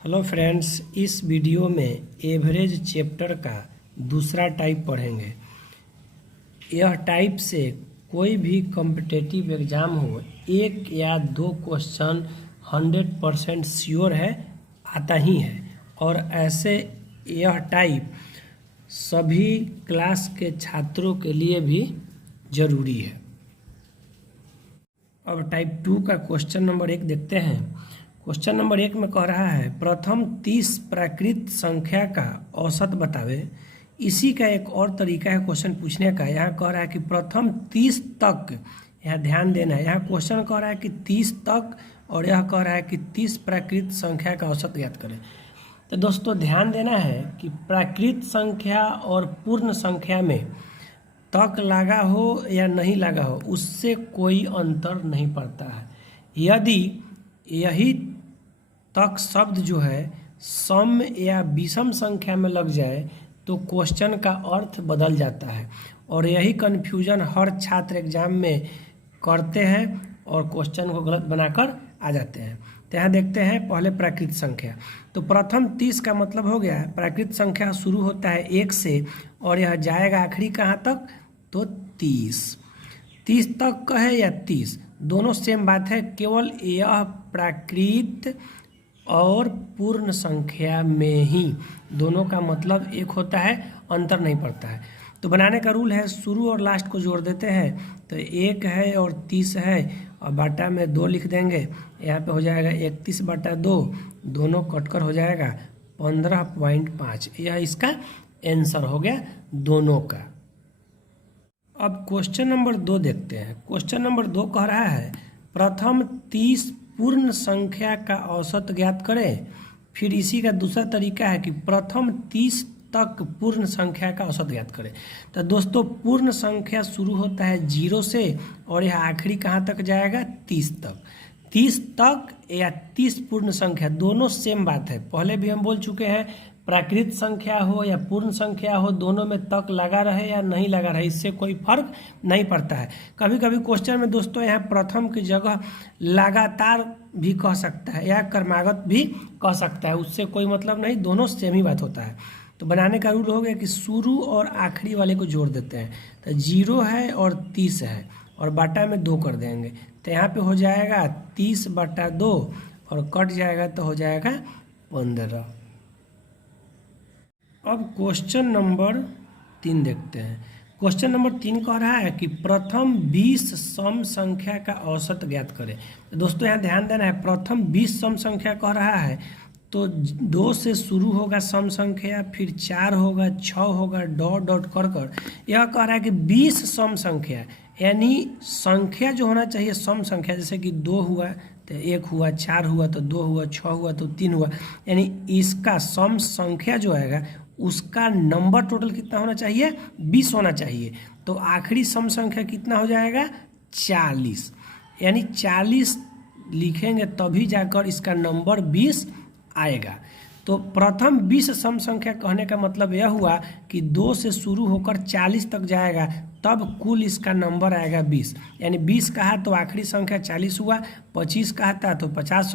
Hello friends, इस video में average chapter का दूसरा टाइप पढ़ेंगे। यह टाइप से कोई भी कॉम्पिटिटिव एग्ज़ाम हो, एक या दो क्वेश्चन 100% श्योर है आता ही है। और ऐसे यह टाइप सभी क्लास के छात्रों के लिए भी ज़रूरी है। अब टाइप 2 का क्वेश्चन नंबर 1 देखते हैं। क्वेश्चन नंबर 1 में कह रहा है प्रथम 30 प्राकृत संख्या का औसत बतावे। इसी का एक और तरीका है क्वेश्चन पूछने का। यहाँ कह रहा है कि प्रथम 30 तक, यहाँ ध्यान देना है, यहाँ क्वेश्चन कह रहा है कि 30 तक और यह कह रहा है कि 30 प्राकृत संख्या का औसत ज्ञात करें। तो दोस्तों ध्यान देना है कि प्राकृत संख्या और पूर्ण संख्या में तक लगा हो या नहीं लगा हो उससे कोई अंतर नहीं पड़ता है। यदि यही तक शब्द जो है सम या विषम संख्या में लग जाए तो क्वेश्चन का अर्थ बदल जाता है और यही कन्फ्यूजन हर छात्र एग्जाम में करते हैं और क्वेश्चन को गलत बनाकर आ जाते हैं। तो यहाँ देखते हैं पहले प्राकृत संख्या। तो प्रथम 30 का मतलब हो गया प्राकृत संख्या शुरू होता है 1 से और यह जाएगा आखिरी कहाँ तक, तो 30 तक का है या 30 दोनों सेम बात है। केवल यह प्राकृत और पूर्ण संख्या में ही दोनों का मतलब एक होता है, अंतर नहीं पड़ता है। तो बनाने का रूल है शुरू और लास्ट को जोड़ देते हैं। तो 1 है और 30 है और बाटा में 2 लिख देंगे। यहाँ पे हो जाएगा 31/2, दोनों कटकर हो जाएगा 15.5। यह इसका आंसर हो गया दोनों का। अब क्वेश्चन नंबर 2 देखते हैं। क्वेश्चन नंबर 2 कह रहा है प्रथम 30 पूर्ण संख्या का औसत ज्ञात करें। फिर इसी का दूसरा तरीका है कि प्रथम 30 तक पूर्ण संख्या का औसत ज्ञात करें। तो दोस्तों पूर्ण संख्या शुरू होता है 0 से और यह आखिरी कहाँ तक जाएगा, 30 तक। 30 तक या 30 पूर्ण संख्या दोनों सेम बात है। पहले भी हम बोल चुके हैं प्राकृत संख्या हो या पूर्ण संख्या हो दोनों में तक लगा रहे या नहीं लगा रहे इससे कोई फर्क नहीं पड़ता है। कभी कभी क्वेश्चन में दोस्तों यहाँ प्रथम की जगह लगातार भी कह सकता है या क्रमागत भी कह सकता है, उससे कोई मतलब नहीं, दोनों सेम ही बात होता है। तो बनाने का रूल हो गया कि शुरू और आखिरी वाले को जोड़ देते हैं। तो 0 है और 30 है और बाटा में 2 कर देंगे। तो यहाँ पे हो जाएगा 30/2 और कट जाएगा तो हो जाएगा 15। अब क्वेश्चन नंबर 3 देखते हैं। क्वेश्चन नंबर 3 कह रहा है कि प्रथम 20 सम संख्या का औसत ज्ञात करें। तो दोस्तों यहाँ ध्यान देना है, प्रथम 20 सम संख्या कह रहा है तो 2 से शुरू होगा सम संख्या, फिर 4 होगा, 6 होगा, डॉट डॉट कर यह कह रहा है कि 20 सम संख्या, यानी संख्या जो होना चाहिए सम संख्या, जैसे कि 2 हुआ तो 1 हुआ, 4 हुआ तो 2 हुआ, 6 हुआ तो 3 हुआ, यानी इसका सम संख्या जो आएगा उसका नंबर टोटल कितना होना चाहिए, 20 होना चाहिए। तो आखिरी सम संख्या कितना हो जाएगा, 40, यानी 40 लिखेंगे तभी जाकर इसका नंबर 20 आएगा। तो प्रथम 20 सम संख्या कहने का मतलब यह हुआ कि 2 से शुरू होकर 40 तक जाएगा तब कुल इसका नंबर आएगा 20, यानी 20 कहा तो आखिरी संख्या 40 हुआ, 25 कहता तो 50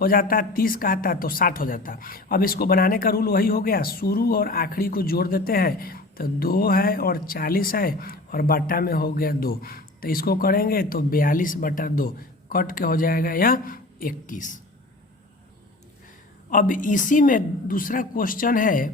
हो जाता, 30 कहता तो 60 हो जाता। अब इसको बनाने का रूल वही हो गया, शुरू और आखिरी को जोड़ देते हैं। तो 2 है और 40 है और बाटा में हो गया 2, तो इसको करेंगे तो 42/2 कट के हो जाएगा यह 21। अब इसी में दूसरा क्वेश्चन है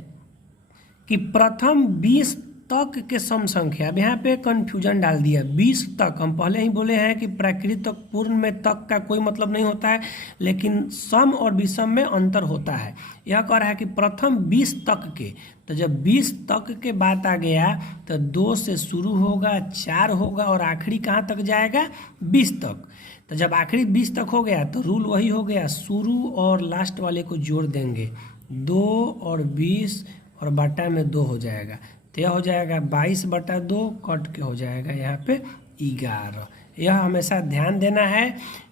कि प्रथम 20 तक के सम संख्या। अब यहाँ पे कन्फ्यूजन डाल दिया, 20 तक। हम पहले ही बोले हैं कि प्राकृत तक पूर्ण में तक का कोई मतलब नहीं होता है, लेकिन सम और विषम में अंतर होता है। यह कह रहा है कि प्रथम 20 तक के, तो जब 20 तक के बात आ गया तो 2 से शुरू होगा, 4 होगा और आखिरी कहाँ तक जाएगा, 20 तक। तो जब आखिरी 20 तक हो गया तो रूल वही हो गया, शुरू और लास्ट वाले को जोड़ देंगे, 2 और 20 और बाटा में 2 हो जाएगा। तो यह हो जाएगा 22/2 कट के हो जाएगा यहाँ पे 11। यह हमेशा ध्यान देना है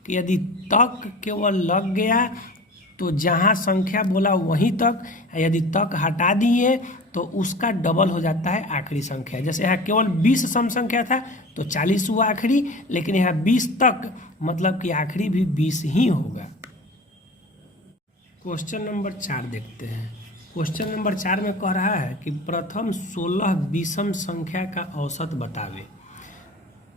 कि यदि तक केवल लग गया तो जहाँ संख्या बोला वहीं तक, यदि तक हटा दिए तो उसका डबल हो जाता है आखिरी संख्या। जैसे यहाँ केवल 20 सम संख्या था तो 40 हुआ आखिरी, लेकिन यहाँ 20 तक मतलब कि आखिरी भी 20 ही होगा। क्वेश्चन नंबर 4 देखते हैं। क्वेश्चन नंबर 4 में कह रहा है कि प्रथम 16 विषम संख्या का औसत बतावे।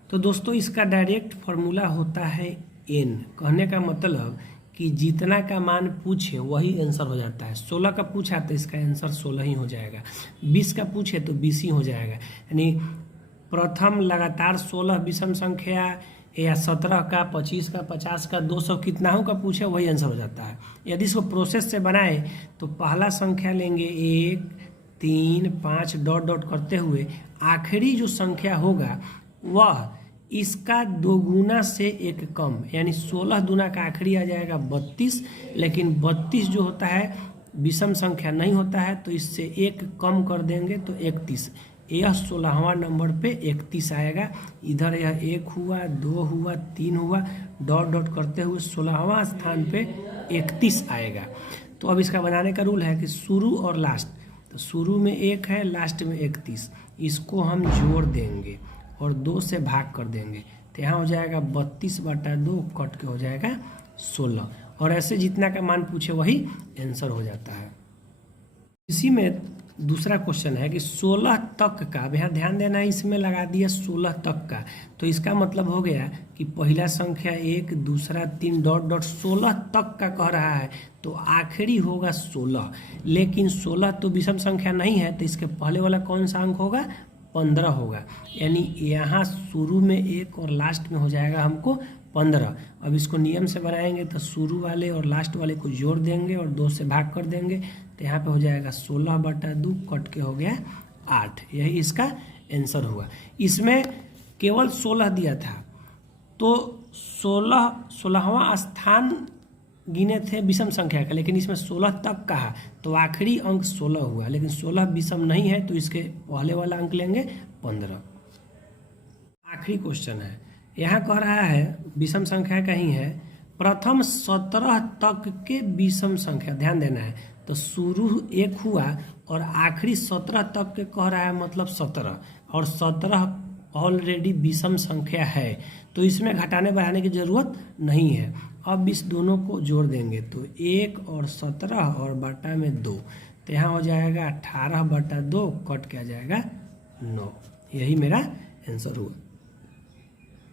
तो दोस्तों इसका डायरेक्ट फॉर्मूला होता है n। कहने का मतलब कि जितना का मान पूछे वही आंसर हो जाता है। 16 का पूछा तो इसका आंसर 16 ही हो जाएगा, 20 का पूछे तो 20 ही हो जाएगा। यानी प्रथम लगातार 16 विषम संख्या या 17 का, 25 का, 50 का, 200 कितना हो का पूछे वही आंसर हो जाता है। यदि इसको प्रोसेस से बनाए तो पहला संख्या लेंगे 1, 3, 5 डॉट डॉट करते हुए आखिरी जो संख्या होगा वह इसका दोगुना से एक कम, यानी 16 दूना का आखिरी आ जाएगा 32। लेकिन 32 जो होता है विषम संख्या नहीं होता है, तो इससे एक कम कर देंगे तो 31। यह 16वां नंबर पे 31 आएगा। इधर यह 1 हुआ, 2 हुआ, 3 हुआ, डॉट डॉट करते हुए 16वां स्थान पे 31 आएगा। तो अब इसका बनाने का रूल है कि शुरू और लास्ट, तो शुरू में 1 है, लास्ट में 31, इसको हम जोड़ देंगे और 2 से भाग कर देंगे। तो यहाँ हो जाएगा 32/2 कट के हो जाएगा 16। और ऐसे जितना का मान पूछे वही आंसर हो जाता है। इसी में दूसरा क्वेश्चन है कि 16 तक का, अब यहाँ ध्यान देना है, इसमें लगा दिया 16 तक का, तो इसका मतलब हो गया कि पहला संख्या 1, दूसरा 3 डॉट डॉट 16 तक का कह रहा है, तो आखिरी होगा 16। लेकिन 16 तो विषम संख्या नहीं है, तो इसके पहले वाला कौन सा अंक होगा? 15 होगा। यानी यहाँ शुरू में 1 और लास्ट में हो जाएगा हमको 15। अब इसको नियम से बनाएंगे तो शुरू वाले और लास्ट वाले को जोड़ देंगे और 2 से भाग कर देंगे, तो यहाँ पे हो जाएगा 16/2 कट के हो गया 8। यही इसका आंसर हुआ। इसमें केवल 16 दिया था, तो 16वां स्थान गिने थे विषम संख्या का, लेकिन इसमें 16 तक कहा तो आखिरी अंक 16 हुआ। लेकिन 16 विषम नहीं है, तो इसके पहले वाला अंक लेंगे 15। आखिरी क्वेश्चन है, यहाँ कह रहा है विषम संख्या का ही है, प्रथम 17 तक के विषम संख्या, ध्यान देना है, तो शुरू 1 हुआ और आखिरी 17 तक के कह रहा है, मतलब 17, और 17 ऑलरेडी विषम संख्या है, तो इसमें घटाने बढ़ाने की जरूरत नहीं है। अब इस दोनों को जोड़ देंगे तो 1 और 17 और बटा में 2, तो यहाँ हो जाएगा 18/2 कट के आ जाएगा 9। यही मेरा आंसर हुआ।